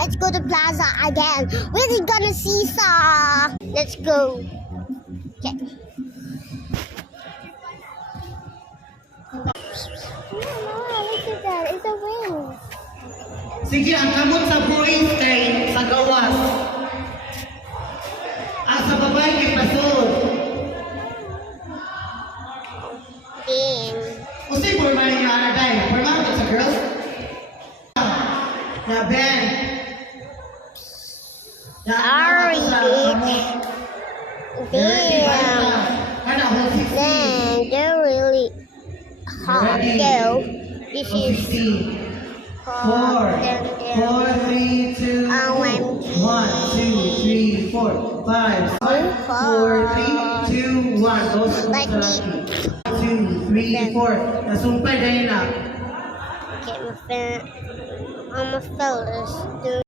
Let's go to Plaza again. We're gonna see some. Let's go. Okay. Look at that. It's a wing. Sige, ang kamot sa boys kay sa gawas. Sa babae kay pasod. Damn. Usay formal yung ana day. Formal ka sa girls? Na Ben. Sorry, damn. Kana ho 60. Man, they're really hot. So, this is 4, 3, 2, 1, 2, 3, 4, 5, 4, 3, 2, 1. Those Like me. 2, 3, 4. Nasumpay dahil na. Get my fan on my fellas.